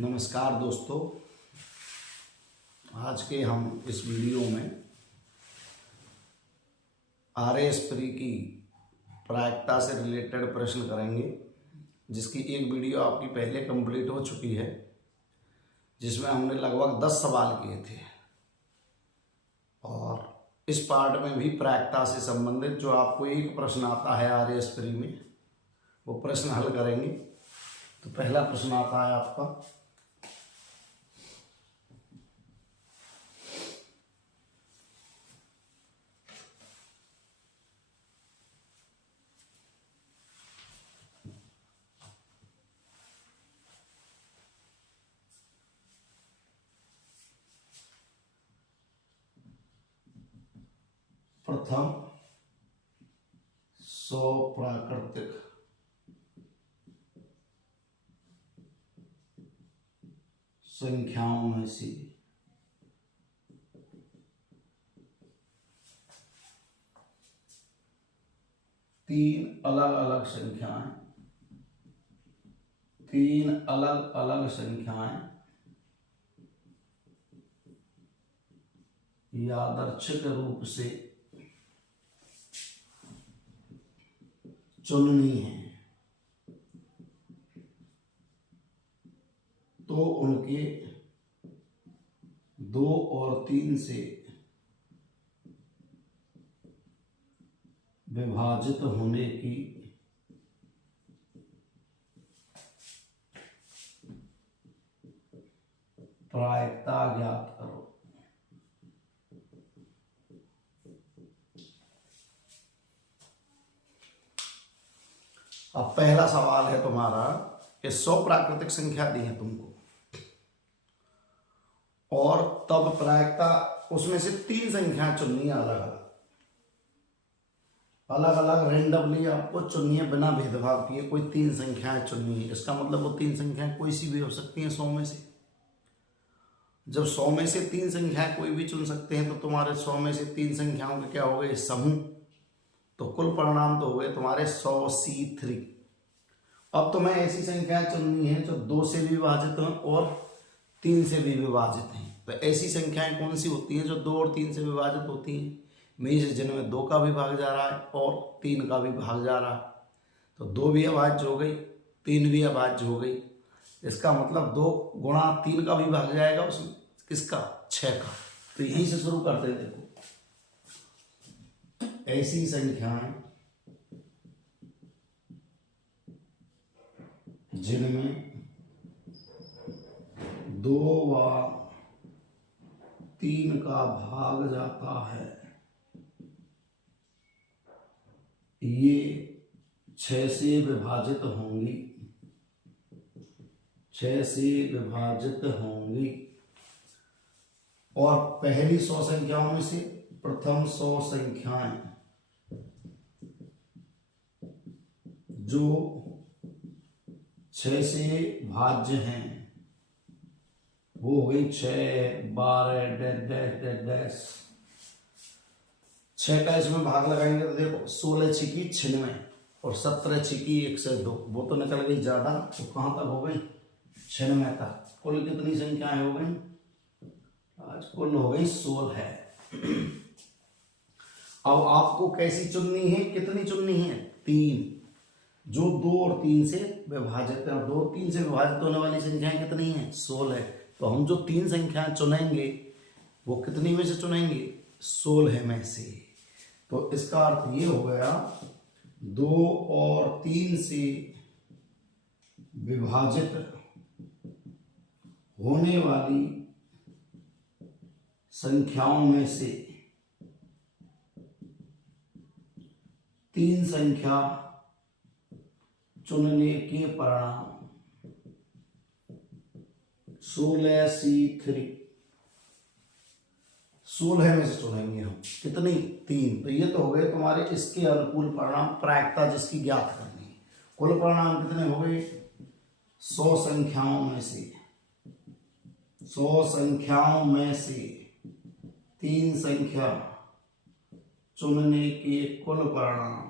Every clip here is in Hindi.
नमस्कार दोस्तों, आज के हम इस वीडियो में आरएएस प्री की प्रायिकता से रिलेटेड प्रश्न करेंगे, जिसकी एक वीडियो आपकी पहले कंप्लीट हो चुकी है, जिसमें हमने लगभग 10 सवाल किए थे। और इस पार्ट में भी प्रायिकता से संबंधित जो आपको एक प्रश्न आता है आरएएस प्री में, वो प्रश्न हल करेंगे। तो पहला प्रश्न आता है आपका, प्रथम 100 प्राकृतिक संख्याओं में से तीन अलग अलग संख्याएं यादृच्छिक रूप से चुननी है, तो उनके 2 और 3 से विभाजित होने की प्रायिकता ज्ञात करो। अब पहला सवाल है तुम्हारा कि 100 प्राकृतिक संख्या दी है तुमको, और तब प्रायिकता उसमें से 3 संख्या चुननी है अलग अलग रेंडमली आपको चुननी है, बिना भेदभाव किए कोई 3 संख्याएं चुननी है। इसका मतलब वो 3 संख्याएं कोई सी भी हो सकती हैं 100 में से। जब 100 में से 3 संख्याएं कोई भी चुन सकते हैं, तो तुम्हारे 100 में से 3 संख्याओं के क्या हो गए, समूह। तो कुल परिणाम तो हो गए तुम्हारे 100C3। अब तुम्हें ऐसी संख्याएं चुननी है जो 2 से भी विभाजित हैं और 3 से भी विभाजित हैं। तो ऐसी संख्याएं कौन सी होती हैं जो 2 और 3 से विभाजित होती हैं, मीन्स जिनमें 2 का भी भाग जा रहा है और 3 का भी भाग जा रहा है। तो 2 भी अभाज्य हो गई, 3 भी अभाज्य हो गई। इसका मतलब 2 गुणा 3 का भी भाग जाएगा उसमें, किसका, 6 का। तो यहीं से शुरू करते हैं। देखो, ऐसी संख्याएं जिनमें 2 व 3 का भाग जाता है, ये 6 से विभाजित होंगी, 6 से विभाजित होंगी। और पहली 100 संख्याओं में से प्रथम 100 संख्याएं जो 6 से भाज्य हैं, वो हो गई 6, 12 डैश 6 का इसमें भाग लगाएंगे तो देखो 16 छिकी 96 और 17 छिकी 102, वो तो निकल गई ज्यादा। तो कहां तक हो गई, 96 तक। कुल कितनी संख्याएं हो गई, आज कुल हो गई 16 है। अब आपको कैसी चुननी है, कितनी चुननी है, 3, जो 2 और 3 से विभाजित है। 2 और 3 से विभाजित होने वाली संख्याएं कितनी हैं, 16 है। तो हम जो 3 संख्याएं चुनेंगे वो कितनी में से चुनेंगे, 16 में से। तो इसका अर्थ ये हो गया 2 और 3 से विभाजित होने वाली संख्याओं में से 3 संख्या चुनने के परिणाम 16C3, 16 में से चुनेंगे हम कितनी, 3। तो ये तो हो गए तुम्हारे इसके अनुकूल परिणाम, प्रायिकता जिसकी ज्ञात करनी है। कुल परिणाम कितने हो गए, 100 संख्याओं में से 100 संख्याओं में से 3 संख्या चुनने के कुल परिणाम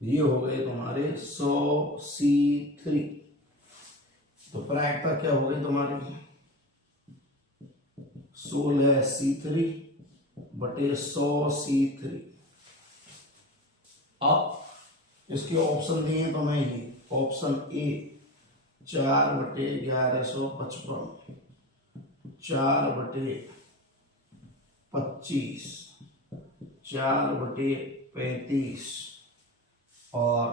ये हो गए तुम्हारे 100C3। तो प्रायिकता क्या हो गई तुम्हारी 16c3 बटे 100c3। अब इसके ऑप्शन दिए हैं तुम्हें ये ऑप्शन ए 4 बटे 1155, 4 बटे 25, 4 बटे 35 और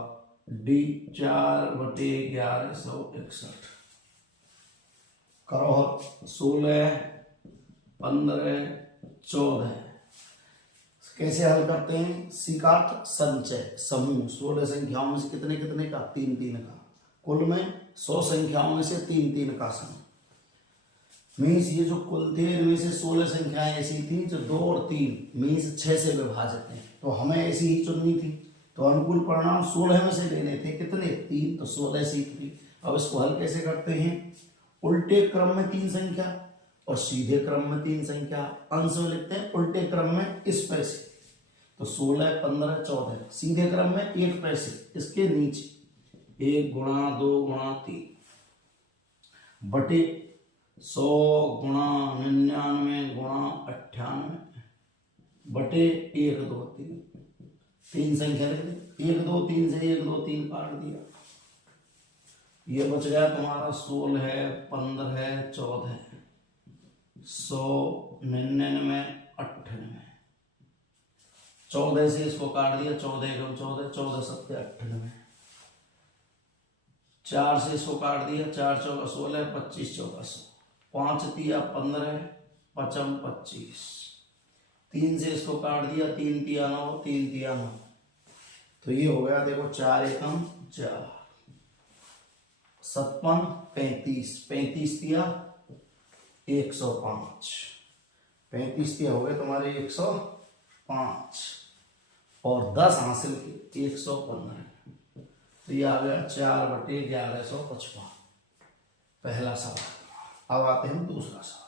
डी 4 बटे 1161। करो 16, 15, 14। कैसे हल करते हैं? सिकाट संचय समूह 16 संख्याओं में से कितने कितने का 3 3 का, कुल में 100 संख्याओं में से 3 3 का समूह। मीन्स ये जो कुल थे इनमें से 16 संख्याएं ऐसी थी जो 2 और 3 मीन्स 6 से विभाजित हैं, तो हमें ऐसी ही चुननी थी। तो अनुकूल परिणाम 16 में से लेने थे, कितने 3, तो 16c3। अब इसको हल कैसे करते हैं? उल्टे क्रम में 3 संख्या और सीधे क्रम में 3 संख्या, अंश में लिखते हैं उल्टे क्रम में इस पैसे, तो 16, 15, 14। सीधे क्रम में 1 पैसे इसके नीचे 1 गुणा 2 गुणा 3 बटे 100 गुणा 99 गुणा 98 बटे 1 2 3। 3 संख्या लिख दी, 1 2 3 से 1 2 3 काट दिया, ये बच गया तुम्हारा 16, 15, 14, 100, 99, 98। 14 से इसको काट दिया, 14 एकम 14, 14 सत्ते 98। 4 से इसको काट दिया, 4 चौका 16, 25 चौका 100, 5 तिया 15, 55 25। 3 से इसको काट दिया, 3 तिया 9, 3 तिया 9, तो ये हो गया देखो 4 एकम 4, 57 35, 35 तिया 105, 35 तिया हो गए तुम्हारे 105 और 10 हासिल के 115, तो ये आ गया 4 बटे 1155 पहला सवाल। अब आते हैं दूसरा सवाल।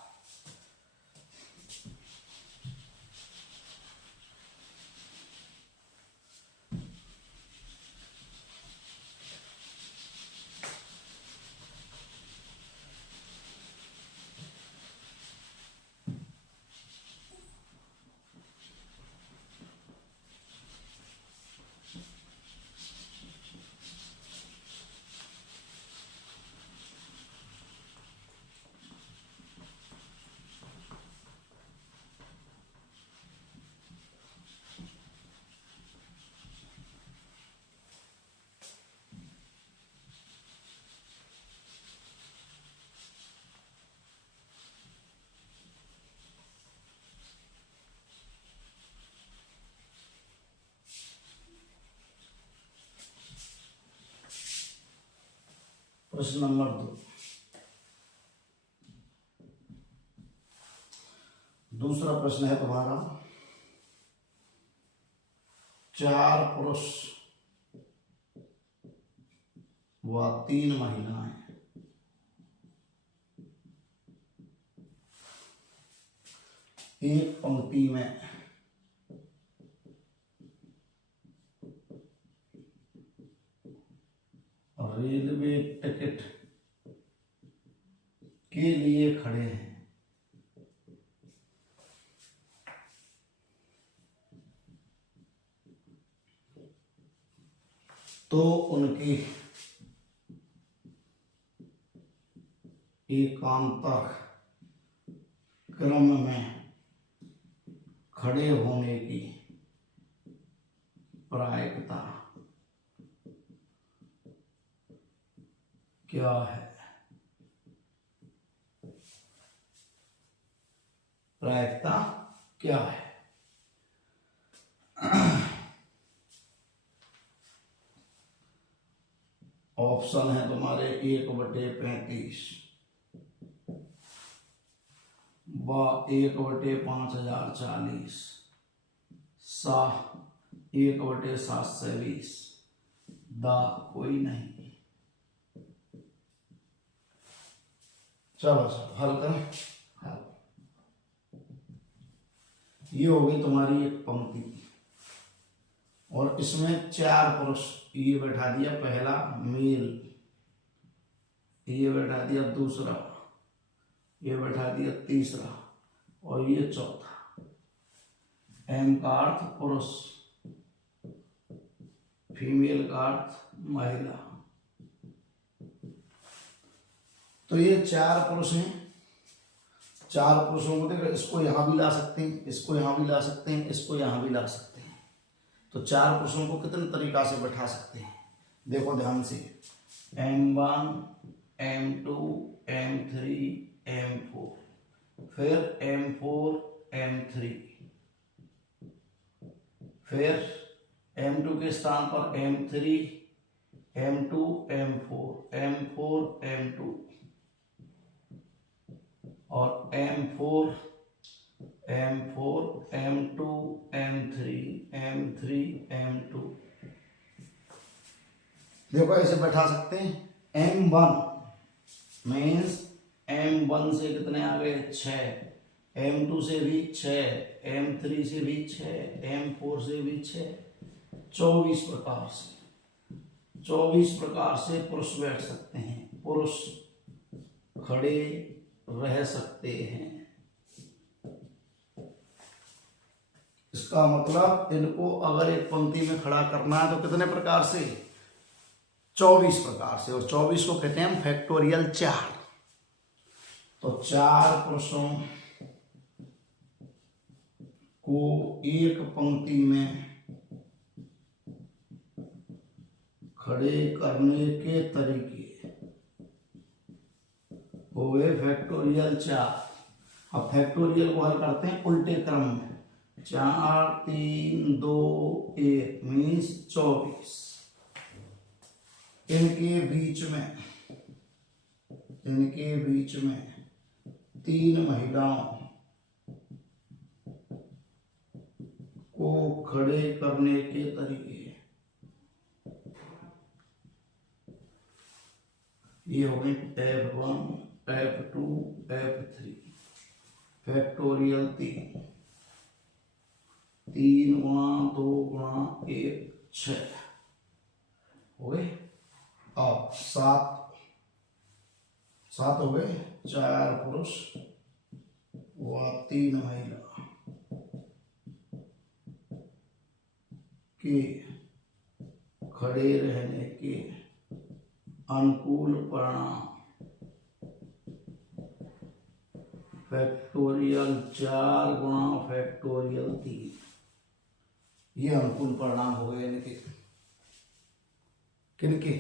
प्रश्न नंबर 2, दूसरा प्रश्न है तुम्हारा 4 पुरुष व 3 महिलाएं एक पंक्ति में रेलवे टिकट के लिए खड़े हैं। तो उनके एकांतर क्रम में खड़े होने की प्रायिकता क्या है? प्रायिकता क्या है? ऑप्शन है तुम्हारे 1/35 व 1/5040 सा 1/720 दा कोई नहीं। चलो हल करें। हल ये हो गई तुम्हारी एक पंक्ति और इसमें 4 पुरुष ये बैठा दिया, पहला मेल ये बैठा दिया दूसरा, ये बैठा दिया तीसरा और ये चौथा। एम का अर्थ पुरुष, फीमेल का अर्थ महिला। तो ये 4 पुरुष हैं। 4 पुरुषों को देखो, इसको यहां भी ला सकते हैं, इसको यहां भी ला सकते हैं, इसको यहां भी ला सकते हैं। तो 4 पुरुषों को कितने तरीका से बैठा सकते हैं, देखो ध्यान से। M1, M2, M3, M4, फिर M4, M3, फिर M2 के स्थान पर M3, M2, M4, M4, M2 और M4, M4, M2, M3, M3, M2। देखो ऐसे बैठा सकते हैं। M1 मीन्स M1 से कितने आ गए 6, M2 से भी 6, M3 से भी 6, M4 से भी 6, 24 प्रकार से 24 प्रकार से पुरुष बैठ सकते हैं। पुरुष खड़े रह सकते हैं। इसका मतलब इनको अगर एक पंक्ति में खड़ा करना है तो कितने प्रकार से, 24 प्रकार से। और 24 को कहते हैं हम फैक्टोरियल 4। तो 4 पुरुषों को एक पंक्ति में खड़े करने के तरीके हो गए फैक्टोरियल 4। अब फैक्टोरियल को हल करते हैं उल्टे क्रम में। 4, 3, 2, 1 मीन्स 24। इनके बीच में 3 महिलाओं को खड़े करने के तरीके, ये हो गए F1, F2, F3। फैक्टोरियल 3 गुणा 2 गुणा 1 6 हो गए। अब 7 हो गए। 4 पुरुष व 3 महिला के खड़े रहने के अनुकूल परिणाम फैक्टोरियल 4 गुणा फैक्टोरियल 3। ये अनुकूल परिणाम हो गए इनके, किनके,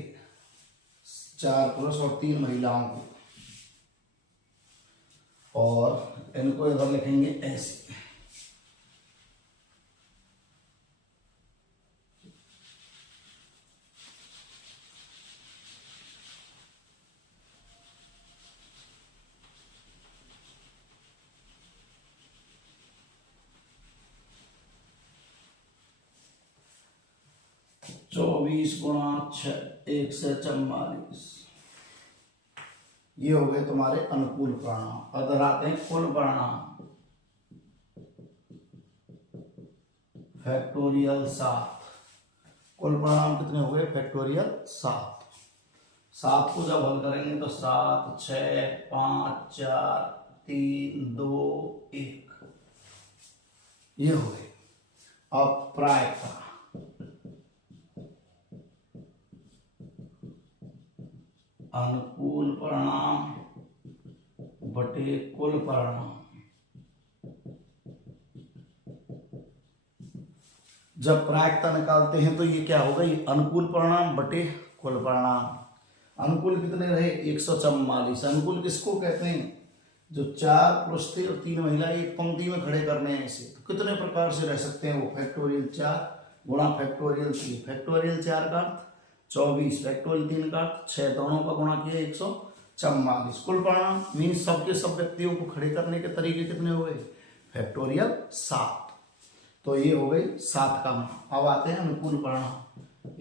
4 पुरुष और 3 महिलाओं के। और इनको इधर लिखेंगे ऐसे। चौबीस गुणा 6 144। ये हो गए तुम्हारे अनुकूल परिणाम। अगर आते हैं कुल परिणाम फैक्टोरियल 7। कुल परिणाम कितने हो गए फैक्टोरियल 7। 7 को जब हल करेंगे तो 7, 6, 5, 4, 3, 2, 1 ये हो गए। अब प्रायिकता अनुकूल परिणाम बटे कुल परिणाम। जब प्रायिकता निकालते हैं तो ये क्या होगा, ये अनुकूल परिणाम बटे कुल परिणाम। अनुकूल कितने रहे 144। अनुकूल किसको कहते हैं, जो 4 पुरुष थे और 3 महिला एक पंक्ति में खड़े करने हैं ऐसे। तो कितने प्रकार से रह सकते हैं वो, फैक्टोरियल 4 गुणा फैक्टोरियल 3। फैक्टोरियल 4 का 24, फैक्टोरियल 3 का 6, दोनों का गुणा किया 144। कुल परिणाम मीन्स सबके सब व्यक्तियों को खड़े करने के तरीके कितने हुए, फैक्टोरियल 7। तो ये हो गई 7 का मान। अब आते हैं अनुकूल परिणाम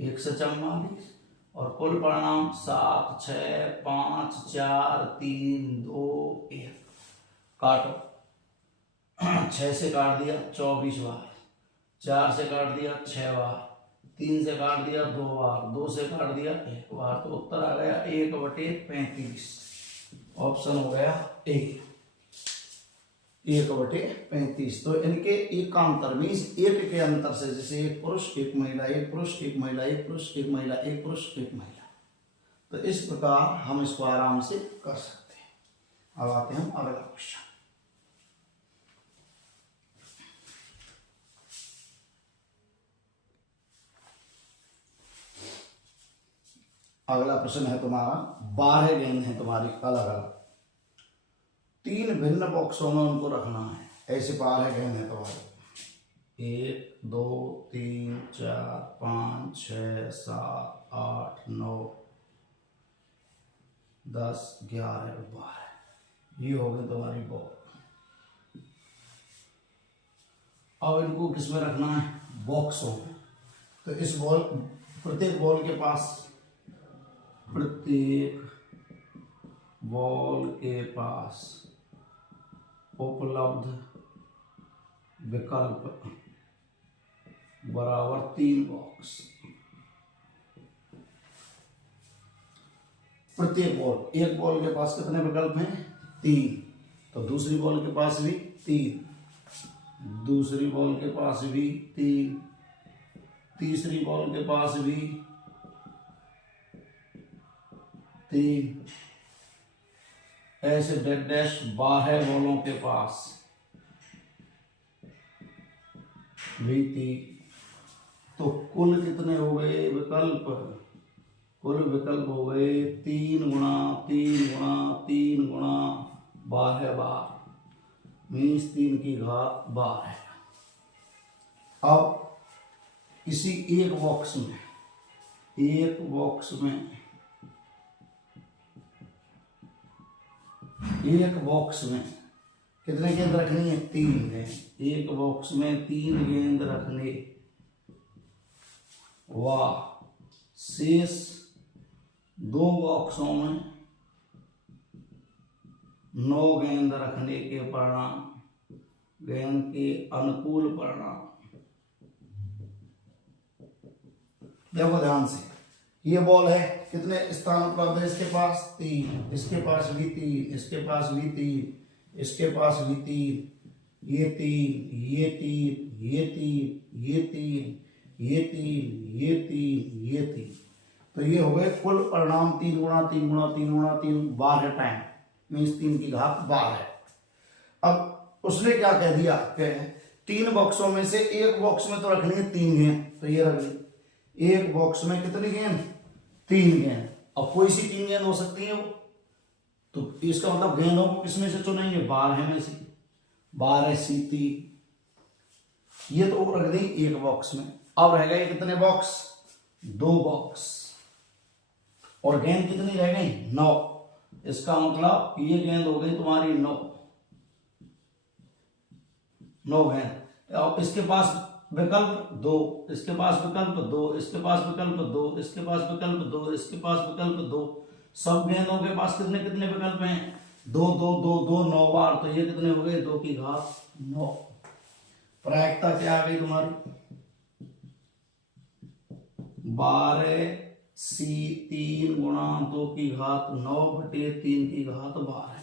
144 और कुल परिणाम 7, 6, 5, 4, 3, 2, 1। काटो। 6 से काट दिया 24 बार, 4 से काट दिया 6 बार, 3 से काट दिया 2 बार, 2 से काट दिया 1 बार, तो उत्तर आ गया 1/35। ऑप्शन हो गया ए, 1/35। तो इनके एक का अंतर मीन्स एक के अंतर से, जैसे एक पुरुष एक महिला, एक पुरुष एक महिला, एक पुरुष एक महिला, एक पुरुष एक महिला, तो इस प्रकार हम इसको आराम से कर सकते हैं। अब आते हैं हम अगला क्वेश्चन। अगला प्रश्न है तुम्हारा, 12 गेंद है तुम्हारी अलग अलग, 3 भिन्न बॉक्सों में उनको रखना है। ऐसे 12 गेंद है तुम्हारे, 1 2 3 4 5 6 7 8 9 10 11 और 12, ये हो गई तुम्हारी बॉल। अब इनको किसमें रखना है? बॉक्सों में। तो इस बॉल, प्रत्येक बॉल के पास उपलब्ध विकल्प बराबर 3 बॉक्स। प्रत्येक बॉल, एक बॉल के पास कितने विकल्प हैं? 3। तो दूसरी बॉल के पास भी 3, दूसरी बॉल के पास भी 3, तीसरी बॉल के पास भी 3, ऐसे डैश 12 बॉलों के पास भी 3। तो कुल कितने हो गए विकल्प? कुल विकल्प हो गए 3 गुणा 3 गुणा 3 गुणा 12 बार, मीन्स 3 की घात 12। अब इसी एक बॉक्स में कितने गेंद रखनी है? 3 गेंद। एक बॉक्स में 3 गेंद रखने व शेष 2 बॉक्सों में 9 गेंद रखने के परिणाम, गेंद के अनुकूल परिणाम। देखो ध्यान से, ये बॉल है, कितने स्थान उपलब्ध है इसके पास? 3, इसके पास भी 3, इसके पास भी 3, इसके पास भी 3, ये 3, ये 3, ये 3, ये 3, ये 3, ये 3, ये 3। तो ये हो गए कुल परिणाम 3 गुणा 3 गुणा 3 गुणा 3 12 टाइम, मीन्स 3 की घात 12। अब उसने क्या कह दिया कि 3 बॉक्सों में से एक बॉक्स में तो रखनी है 3 गेंद, तो ये रख ली। एक बॉक्स में कितनी गेंद? 3 गेंद। अब कोई सी 3 गेंद हो सकती है वो, तो इसका मतलब गेंदों को किसमें से चुनेंगे? 12 में से, 12 सी 3, ये तो रख दी एक बॉक्स में। अब रह गए कितने बॉक्स? 2 बॉक्स, और गेंद कितनी रह गई? 9। इसका मतलब ये गेंद हो गई तुम्हारी 9 गेंद। अब इसके पास विकल्प 2, इसके पास विकल्प 2, इसके पास विकल्प 2, इसके पास विकल्प 2, इसके पास विकल्प 2, सब गेंदों के पास कितने कितने विकल्प हैं? 2 2 2 2 9 बार, तो ये कितने हो गए? 2 की घात 9। प्रायिकता क्या आ गई तुम्हारी? 12 सी 3 गुणा 2 की घात 9 बटे 3 की घात 12।